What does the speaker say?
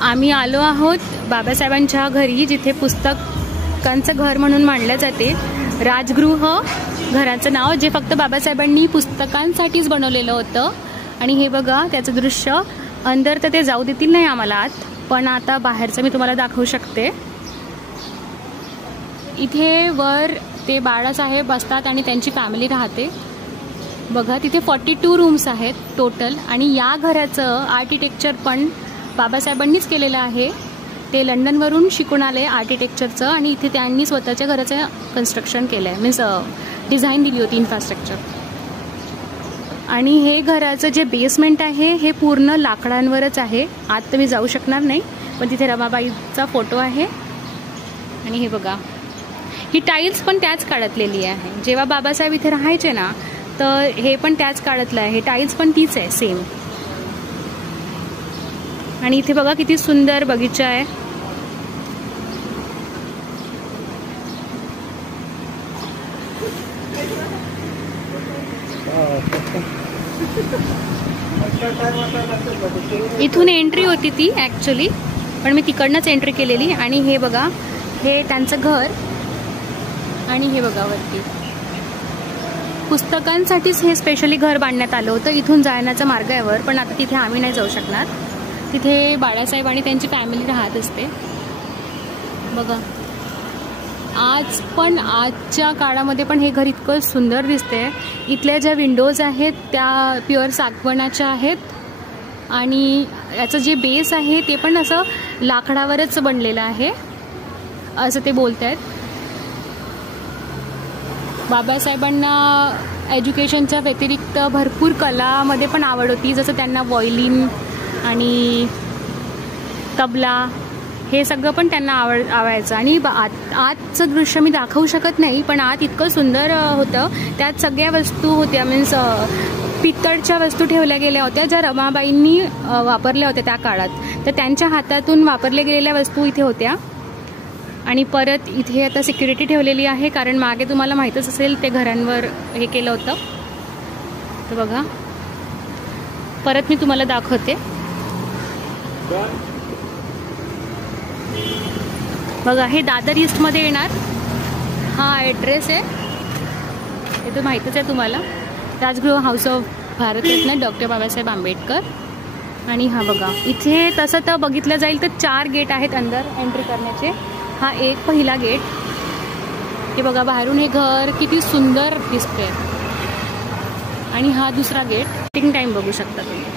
आम्ही आलो आहोत बाबासाहेबांच्या घरी, जिथे पुस्तकांचं घर म्हणून मानलं जाते. राजगृह घराचं नाव, जे फक्त बाबासाहेबांनी पुस्तकांसाठीच बनवलेलं होतं. आणि हे बघा त्याचं दृश्य. अंदर तर ते जाऊ देतील नाही आम्हाला आत, पण आता बाहेरचं मी तुम्हाला दाखवू शकते. इथे वर ते बाळासाहेब असतात आणि त्यांची फॅमिली राहते. बघा तिथे 42 रूम्स आहेत टोटल. आणि या घराचं आर्किटेक्चर पण बाबासाहेबांनीच केलेलं आहे. ते लंडनवरून शिकून आले आर्किटेक्चरचं, आणि इथे त्यांनी स्वतःच्या घराचं कन्स्ट्रक्शन केलं आहे, मीन्स डिझाईन दिली होती, इन्फ्रास्ट्रक्चर. आणि हे घराचं जे बेसमेंट आहे हे पूर्ण लाकडांवरच आहे. आत तर मी जाऊ शकणार नाही, पण तिथे रमाबाईचा फोटो आहे. आणि हे बघा ही टाईल्स पण त्याच काळातलेली आहे. जेव्हा बाबासाहेब इथे राहायचे ना, तर हे पण त्याच काळातलं आहे. टाईल्स पण तीच आहे, सेम. आणि इथे बघा किती सुंदर बगीचा आहे. इथून एंट्री होती ती ऍक्च्युली, पण मी तिकडनंच एंट्री केलेली. आणि हे बघा हे त्यांचं घर. आणि हे बघा वरती पुस्तकांसाठीच हे स्पेशली घर बांधण्यात आलं होतं. इथून जाण्याचा मार्ग आहे वर, पण आता तिथे आम्ही नाही जाऊ शकणार. तिथे बाळासाहेब आणि त्यांची फॅमिली राहत असते. बघा आज पण, आजच्या काळामध्ये पण हे घर इतकं सुंदर दिसते. इथल्या ज्या विंडोज आहेत त्या प्युअर सागवानाच्या आहेत. आणि याचं जे बेस आहे ते पण असं लाकडावरच बनलेलं आहे असं ते बोलत आहेत. बाबासाहेबांना एज्युकेशनच्या व्यतिरिक्त भरपूर कलामध्ये पण आवड होती. जसं त्यांना व्हायोलिन आणि तबला हे सगळं पण त्यांना आवडायचं. आणि आजचं दृश्य मी दाखवू शकत नाही, पण आत इतकं सुंदर होतं. त्यात सगळ्या वस्तू होत्या, मीन्स पित्तळच्या वस्तू ठेवल्या गेल्या होत्या ज्या रमाबाईंनी वापरल्या होत्या त्या काळात. तर त्यांच्या हातातून वापरल्या गेलेल्या वस्तू इथे होत्या. आणि परत इथे आता सिक्युरिटी ठेवलेली आहे, कारण मागे तुम्हाला माहीतच असेल ते घरांवर हे केलं होतं. तर बघा परत मी तुम्हाला दाखवते. बघा हे दादर ईस्टमध्ये येणार हा ॲड्रेस आहे. हे तर माहीतच आहे तुम्हाला. राजगृह हाऊस ऑफ भारत आहेत ना, डॉक्टर बाबासाहेब आंबेडकर. आणि हा बघा इथे तसं तर बघितलं जाईल तर 4 गेट आहेत अंदर एंट्री करण्याचे. हा एक पहिला गेट. हे बघा बाहेरून हे घर किती सुंदर दिसते. आणि हा दुसरा गेट. वेटिंग टाईम बघू शकता तुम्ही.